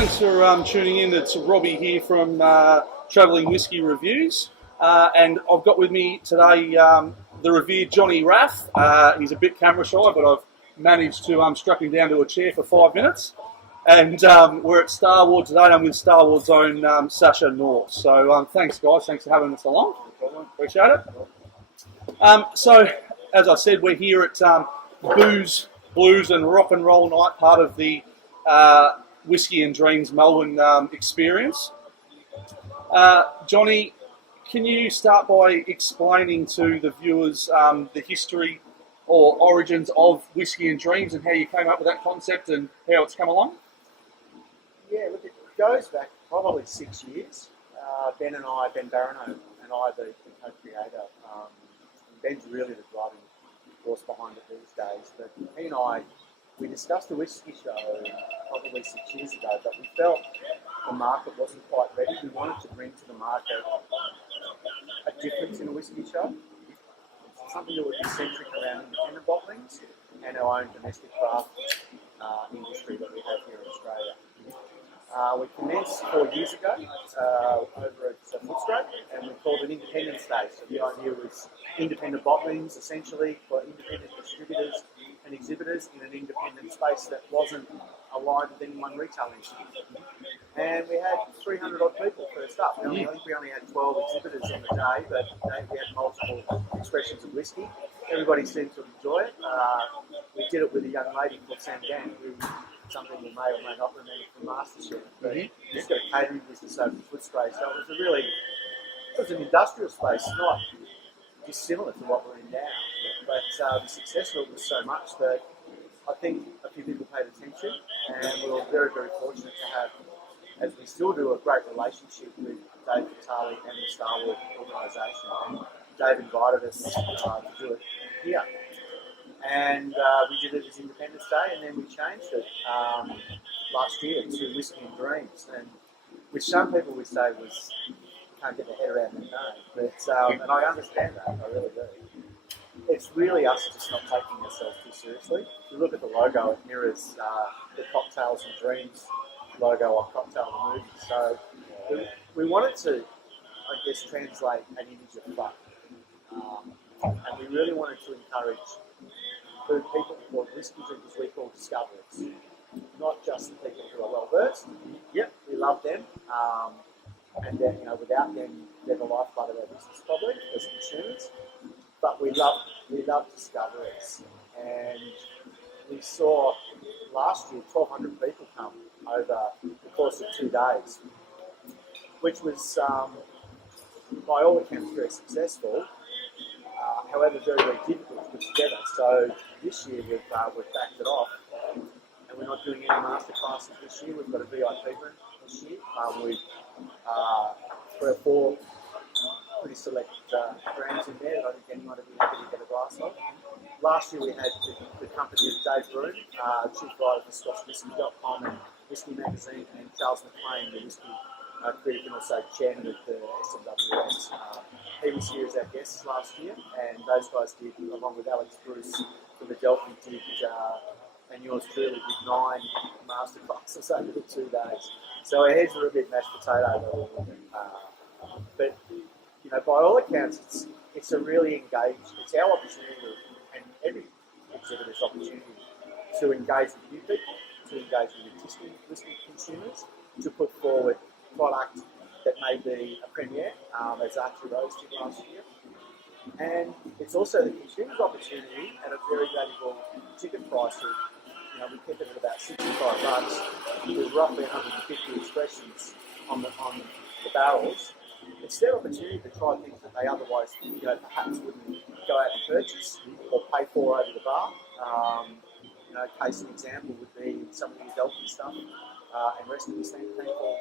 thanks for tuning in. It's Robbie here from Travelling Whisky Reviews, and I've got with me today the revered Johnnie Raph. He's a bit camera shy, but I've managed to strap him down to a chair for 5 minutes. And we're at Starward today, and I'm with Starward's own Sacha Nourse. So thanks, guys. Thanks for having us along. Appreciate it. So, as I said, we're here at Booze, Blues and Rock and Roll Night, part of the Whisky and Dreams Melbourne experience. Johnnie, can you start by explaining to the viewers the history or origins of Whisky and Dreams and how you came up with that concept and how it's come along? Yeah, look, it goes back probably 6 years. Ben Barano and I, the co-creator, Ben's really the driving force behind it these days, but he and I, we discussed a whisky show probably 6 years ago, but we felt the market wasn't quite ready. We wanted to bring to the market a difference in a whisky show, something that would be centric around independent bottlings and our own domestic craft industry that we have here in Australia. We commenced 4 years ago over at Footscray, and we called it Independence Day. So the idea was independent bottlings, essentially, for independent distributors and exhibitors in an independent space that wasn't aligned with any one retail entity. And we had 300 odd people first up. I think we only had 12 exhibitors on the day, but we had multiple expressions of whisky. Everybody seemed to enjoy it. We did it with a young lady called Sam Gann, who something we may or may not remember from MasterChef. But she's got a catering business over in Footscray, so it was an industrial space, not dissimilar to what we're in now. But the success of it was so much that I think a few people paid attention, and we were very, very fortunate to have, as we still do, a great relationship with Dave Vitale and the Starward organisation. And Dave invited us to do it here. And we did it as Independence Day, and then we changed it last year to Whisky and Dreams, and which some people would say was can't get their head around the name, but and I understand that, I really do. It's really us just not taking ourselves too seriously. If you look at the logo, it mirrors the Cocktails and Dreams logo of Cocktail the movie. So we wanted to, I guess, translate an image of fun, and we really wanted to encourage people or whiskey drinkers we call discoverers, not just the people who are well versed. Yep, we love them, and then without them, they're the lifeblood of our business probably as consumers. But we love discoverers, and we saw last year 1,200 people come over the course of 2 days, which was by all accounts very successful. However, very, very difficult to put together. So this year we've backed it off, and we're not doing any master classes this year. We've got a VIP room this year with 3 or 4 pretty select brands in there that I think anyone would be happy to get a glass of. Last year we had the company of Dave Broom, chief writer for ScotsWhisky.com and Whisky Magazine, and Charles McLean, the whisky critic and also chairman of the SMWS. He was here as our guest last year, and those guys did, along with Alex Bruce from the Delphi, and yours truly did 9 master classes over the 2 days. So our heads were a bit mashed potato, but by all accounts, it's a really engaged. It's our opportunity, and every exhibitor's opportunity, to engage with new people, to engage with existing whisky consumers, to put forward product that may be a premiere, as Archie Rose did last year. And it's also the consumer's opportunity at a very valuable ticket price of, we kept it at about $65, with roughly 150 expressions on the barrels. It's their opportunity to try things that they otherwise, perhaps wouldn't go out and purchase or pay for over the bar. Case in example would be some of the Delphi stuff and recipe sample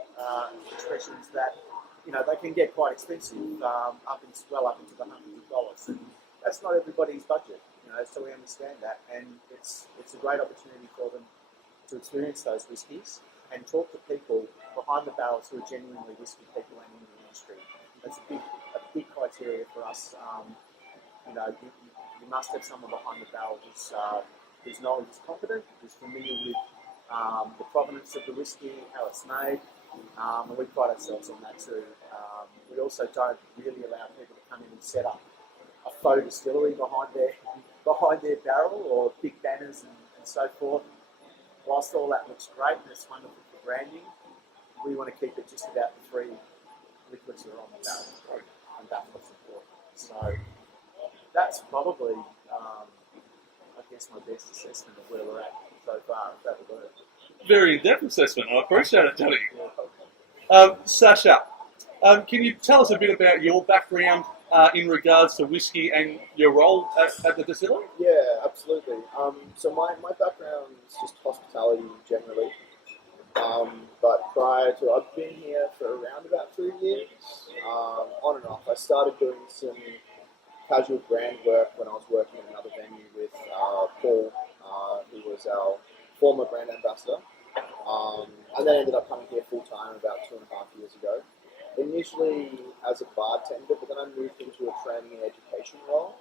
expressions that they can get quite expensive, up into the hundreds of dollars, and that's not everybody's budget. So we understand that, and it's a great opportunity for them to experience those whiskies and talk to people behind the barrels who are genuinely whisky people and in the industry. That's a big criteria for us. You must have someone behind the barrel whose knowledge is competent, who's familiar with the provenance of the whiskey, how it's made, and we pride ourselves on that too. We also don't really allow people to come in and set up a faux distillery behind their barrel or big banners and so forth. Whilst all that looks great and it's wonderful for branding, we want to keep it just about the three liquids that are on the barrel, and that's what's important. So that's probably, I guess, my best assessment of where we're at so far, if that would work. Very in-depth assessment. I appreciate it, Johnny. Yeah. Sacha, can you tell us a bit about your background in regards to whiskey and your role at the distillery? Yeah, absolutely. So my background is just hospitality generally. But prior to, I've been here for around about 3 years, on and off. I started doing some casual brand work when I was working in another venue with Paul, who was our former brand ambassador. And then ended up coming here full time about 2.5 years ago. Initially as a bartender, but then I moved into a training and education role.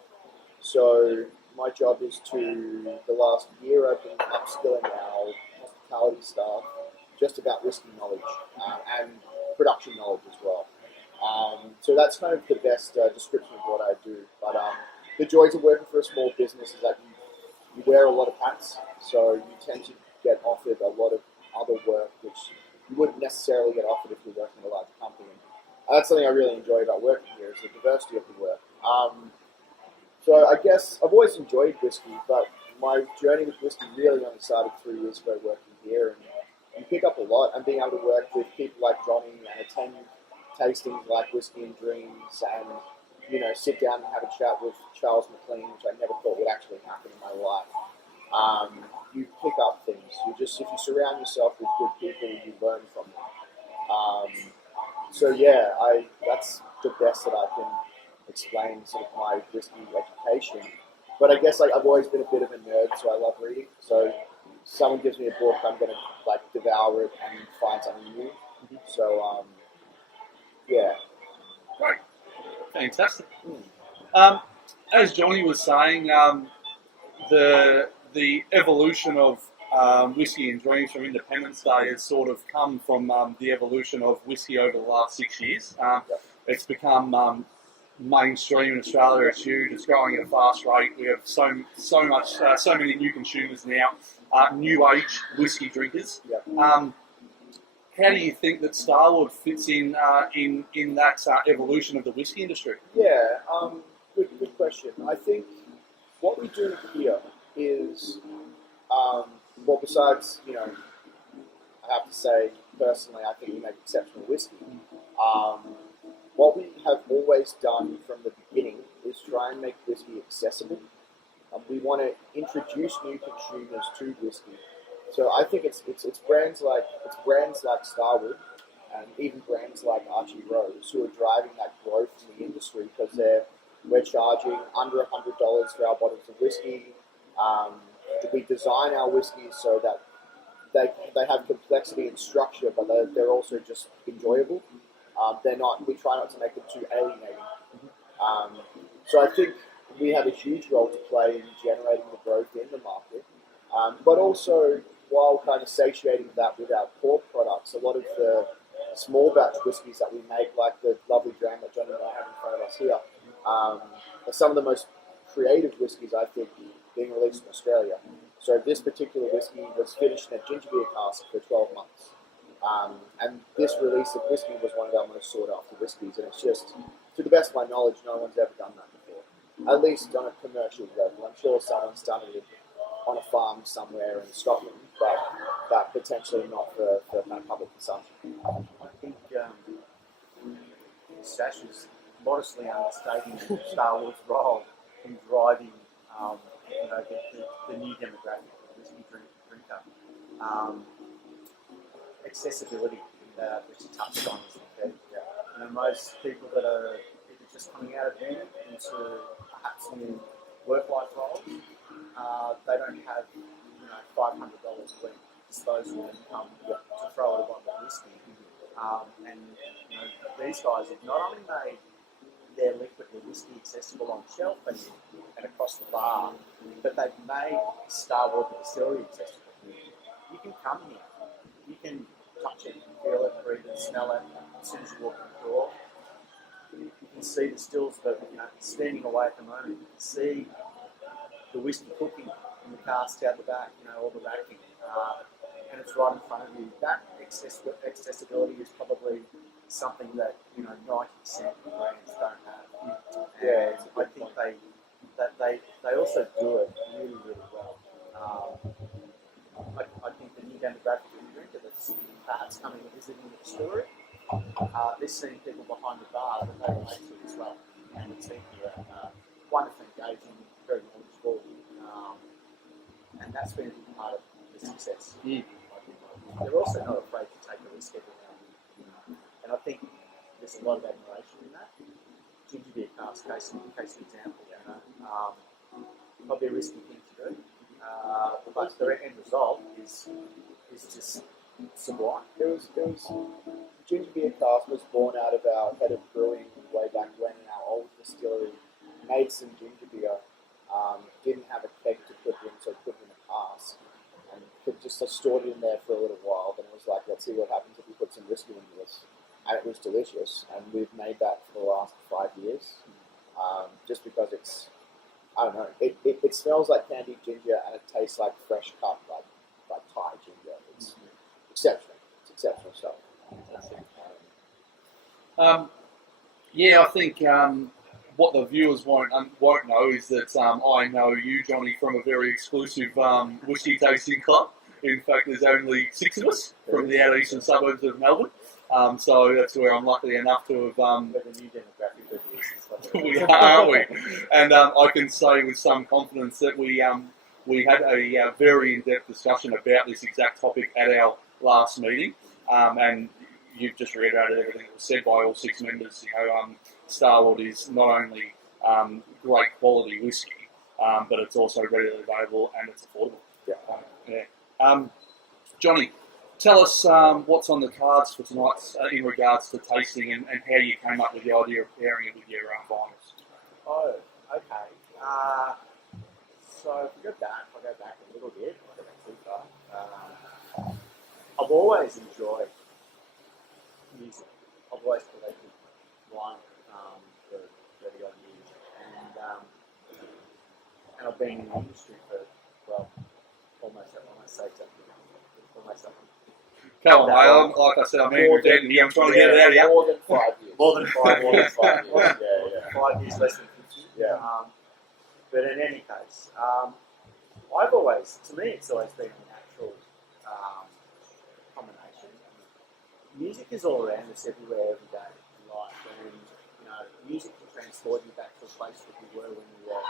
So my job is to, the last year I've been upskilling our hospitality staff just about whiskey knowledge and production knowledge as well. So that's kind of the best description of what I do. But the joys of working for a small business is that you wear a lot of hats, so you tend to get offered a lot of other work which you wouldn't necessarily get offered if you're working at a large company. And that's something I really enjoy about working here, is the diversity of the work. So I guess I've always enjoyed whiskey, but my journey with whiskey really only started 3 years ago working here, and you pick up a lot, and being able to work with people like Johnnie and attend tastings like Whisky and Dreams, and sit down and have a chat with Charles McLean, which I never thought would actually happen in my life. You pick up things. If you surround yourself with good people, you learn from them. So yeah, that's the best that I can explain sort of my whiskey education. But I guess I've always been a bit of a nerd, so I love reading. So someone gives me a book, I'm going to devour it and find something new. So yeah. Great. Fantastic. As Johnny was saying, the evolution of Whisky and Dreams from Independence Day has sort of come from the evolution of whiskey over the last 6 years. It's become mainstream in Australia. It's huge. It's growing at a fast rate. We have so many new consumers now, new age whiskey drinkers. Yeah. How do you think that Starward fits in that evolution of the whiskey industry? Yeah, good question. I think what we do here is, besides, I have to say, personally, I think we make exceptional whiskey. What we have always done from the beginning is try and make whiskey accessible. We want to introduce new consumers to whiskey. So I think it's brands like Starward and even brands like Archie Rose who are driving that growth in the industry, because we're charging under $100 for our bottles of whiskey. We design our whiskeys so that they have complexity and structure, but they're also just enjoyable. We try not to make them too alienating. So I think we have a huge role to play in generating the growth in the market, but also while kind of satiating that with our core products. A lot of the small batch whiskies that we make, like the lovely brand that Johnnie and I have in front of us here, are some of the most creative whiskies I think being released in Australia. So this particular whiskey was finished in a ginger beer cask for 12 months. And this release of whiskey was one of our most sought after whiskies, and it's just, to the best of my knowledge, no one's ever done that before. At least on a commercial level. I'm sure someone's done it on a farm somewhere in Scotland, but potentially not for kind of public consumption. I think Sacha's modestly understating Starward's role in driving the new demographic of the whiskey drinker. Accessibility, which you touched on, is the key. Most people that are either just coming out of uni into perhaps new work-life roles, they don't have $500 a week disposable income to throw at a bottle of whiskey. And these guys have not only made their liquid whiskey accessible on shelf and across the bar, but they've made Starward Distillery accessible. You can come here, you can touch it, feel it, breathe it, smell it as soon as you walk in the door. You can see the stills that steaming away at the moment. You can see the whiskey cooking in the cask out the back, all the racking. And it's right in front of you. That accessibility is probably something that 90% of brands don't have. Yeah, And I think they also do it really, really well. I think the new demographic of the drinker that's perhaps coming and visiting the distillery, they're seeing people behind the bar that they relate to as well. And the team here are wonderfully engaging, very knowledgeable, and that's been a big part of the success. Mm. They're also not afraid to take a risk every now and then. And I think there's a lot of admiration in that. Ginger beer cask case in example, probably a risky thing to do. But the end result is just sublime. There was ginger beer cask was born out of our head of brewing way back when in our old distillery. Made some ginger beer, didn't have a keg to put in, so put it in a cask, and just stored it in there for a little while. Then it was like, let's see what happens if we put some whiskey into this, and it was delicious. And we've made that for the last 5 years, just because it's, I don't know, it smells like candied ginger and it tastes like fresh cut, like Thai ginger. It's exceptional. It's exceptional stuff. Yeah, I think what the viewers won't know is that I know you, Johnny, from a very exclusive whisky tasting club. In fact, there's only 6 of us from the outer eastern suburbs of Melbourne. So that's where I'm lucky enough to have... But the new demographic of the we are, aren't we? And I can say with some confidence that we had a very in-depth discussion about this exact topic at our last meeting. And you've just reiterated everything that was said by all 6 members. Starward is not only great quality whiskey, but it's also readily available and it's affordable. Yeah. Johnny, tell us what's on the cards for tonight in regards to tasting and how you came up with the idea of pairing it with your finals. Oh, okay. So if we go back a little bit, not go back too far. I've always enjoyed music. I've always collected wine for 30 odd years, and I've been in the industry for almost Come on, mate. Like I said, I'm angry dead here. I'm trying to get it out of you. More than 5 years. More than 5 years. Yeah. 5 years less than 50. Yeah. But in any case, I've always, to me, it's always been a natural combination. Music is all around us everywhere, every day in life, and music can transport you back to a place that you were when you were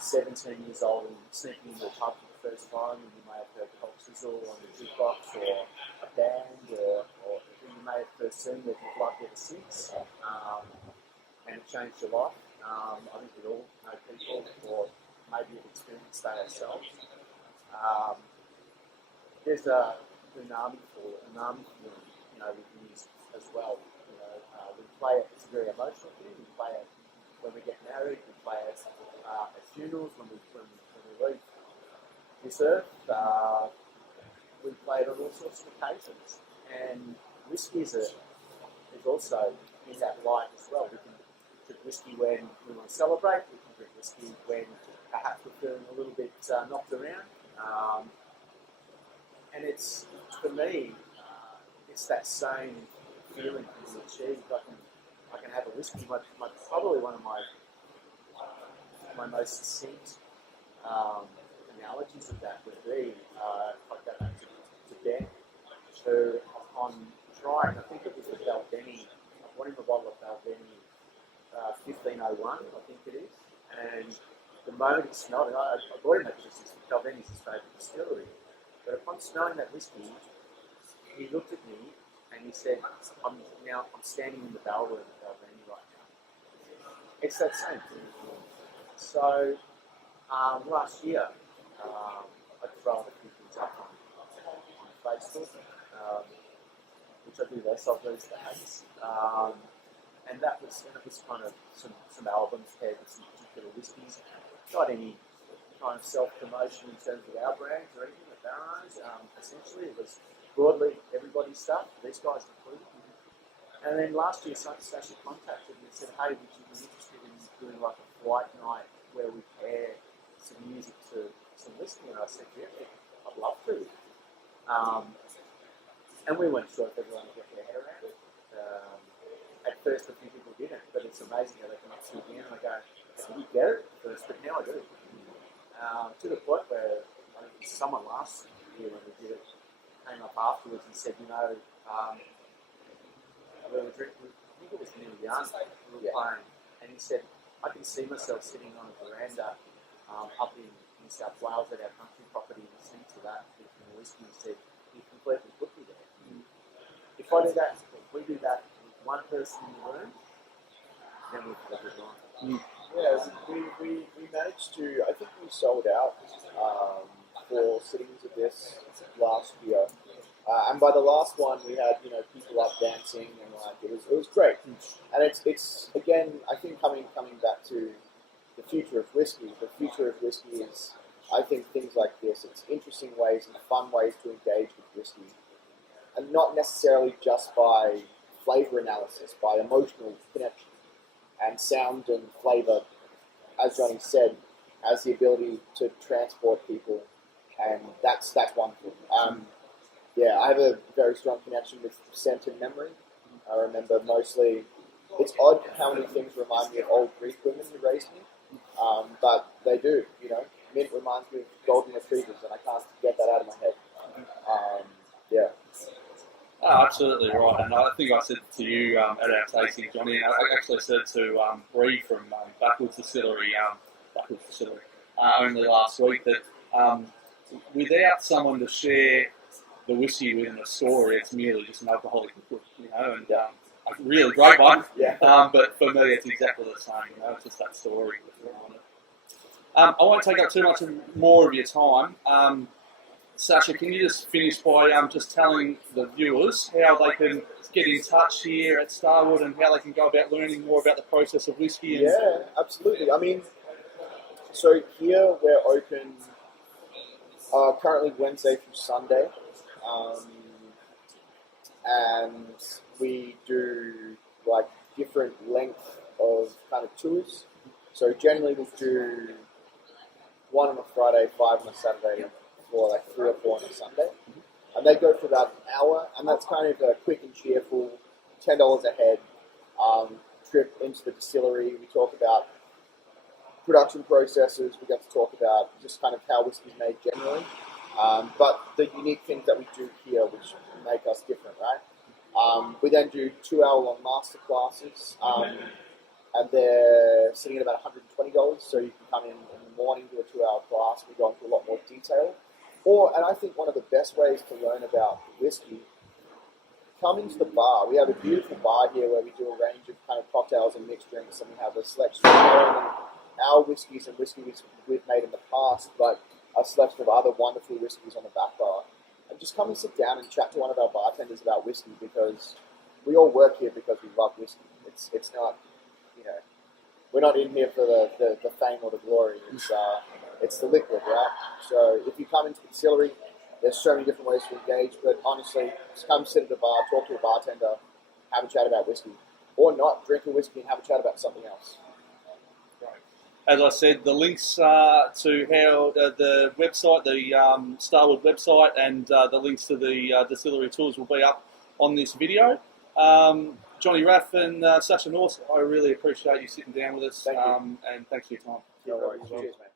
17 years old and sneaking into a pub for the first time, and you may have heard Pop Sizzle on the jukebox, or a band, or you may have first seen that you've liked ever since, and it changed your life. I think we all know people, or maybe have experienced that ourselves. There's an army feeling, with music as well. We play it, it's a very emotional thing. We play it when we get married, we play it at funerals, when we leave this earth. We play it on all sorts of occasions. And whiskey is also in that light as well. We can drink whiskey when we want to celebrate. We can drink whiskey when perhaps we're feeling a little bit knocked around. And it's, for me, it's that same feeling that's achieved. I can have a whiskey. Probably one of my most succinct analogies of that would be, if I go back to Ben, who on trying, I think it was the Balvenie, I bought him a bottle of Balvenie 1501, I think it is, and the moment he smelled it, I bought him that because Balvenie's his favourite distillery, but upon smelling that whiskey, he looked at me and he said, I'm standing in the barrel room of Balvenie right now. It's that same thing. So, last year, I tried a few things up on Facebook, which I do less of these days. And it was kind of some albums paired with some particular whiskies. Not any kind of self-promotion in terms of our brands or anything. Barrows. Essentially, it was broadly everybody's stuff. These guys included. And then last year, Sacha contacted me and said, "Hey, would you be interested in doing like a flight night where we pair some music to some whiskey?" And I said, "Yeah, I'd love to." And we weren't sure if everyone would get their head around it. At first, a few people didn't, but it's amazing how they come up to me and I go, "I didn't get it at first, but now I do." To the point where I think someone last year when we did it came up afterwards and said, "You know, we were drinking, I think it was Neil Young, we were playing, and he said, I can see myself sitting on a veranda up in New South Wales at our country property listening to that, drinking whiskey." He said, "He completely put me there." If I do that, if we do that with one person in the room, then we've got a good night. Yeah, we managed to, I think we sold out for sittings of this last year. And by the last one, we had people up dancing and like it was great. And it's again, I think coming back to the future of whiskey. The future of whiskey is, I think, things like this. It's interesting ways and fun ways to engage with whiskey, and not necessarily just by flavor analysis, by emotional connection and sound and flavor. As Johnny said, has the ability to transport people, and that's wonderful. Yeah, I have a very strong connection with scent and memory. I remember mostly, it's odd how many things remind me of old Greek women who raised me, but they do, Mint reminds me of golden retrievers, and I can't get that out of my head. Yeah. Oh, absolutely right, and I think I said to you at our tasting, Johnny, and I actually said to Bree from Backwards Distillery, only last week that without someone to share the whiskey within a story, it's merely just an alcoholic liquid, and a really great one. Yeah. But for me, it's exactly the same. It's just that story. I won't take up too much more of your time. Sacha, can you just finish by just telling the viewers how they can get in touch here at Starward and how they can go about learning more about the process of whiskey? And yeah, absolutely. I mean, so here we're open currently Wednesday through Sunday. And we do like different length of kind of tours. So generally we'll do one on a Friday, 5 on a Saturday, or like 3 or 4 on a Sunday. And they go for about an hour, and that's kind of a quick and cheerful, $10 a head trip into the distillery. We talk about production processes, we get to talk about just kind of how whiskey's made generally. But the unique things that we do here, which make us different, right? We then do 2-hour-long master classes, and they're sitting at about $120. So you can come in the morning, do a 2-hour class. We go into a lot more detail. And I think one of the best ways to learn about whiskey, come into the bar. We have a beautiful bar here where we do a range of kind of cocktails and mixed drinks, and we have a selection of not only our whiskies and whiskies we've made in the past, but a selection of other wonderful whiskies on the back bar. And just come and sit down and chat to one of our bartenders about whiskey, because we all work here because we love whiskey. It's not, we're not in here for the fame or the glory. It's the liquid, right? So if you come into the distillery, there's so many different ways to engage, but honestly, just come sit at a bar, talk to a bartender, have a chat about whiskey. Or not, drink a whiskey and have a chat about something else. as I said, the links to how the website, the Starward website, and the links to the distillery tours will be up on this video. Johnnie, Raph, and Sacha Nourse, I really appreciate you sitting down with us. Thank you. And thanks for your time. No worries. Cheers, mate.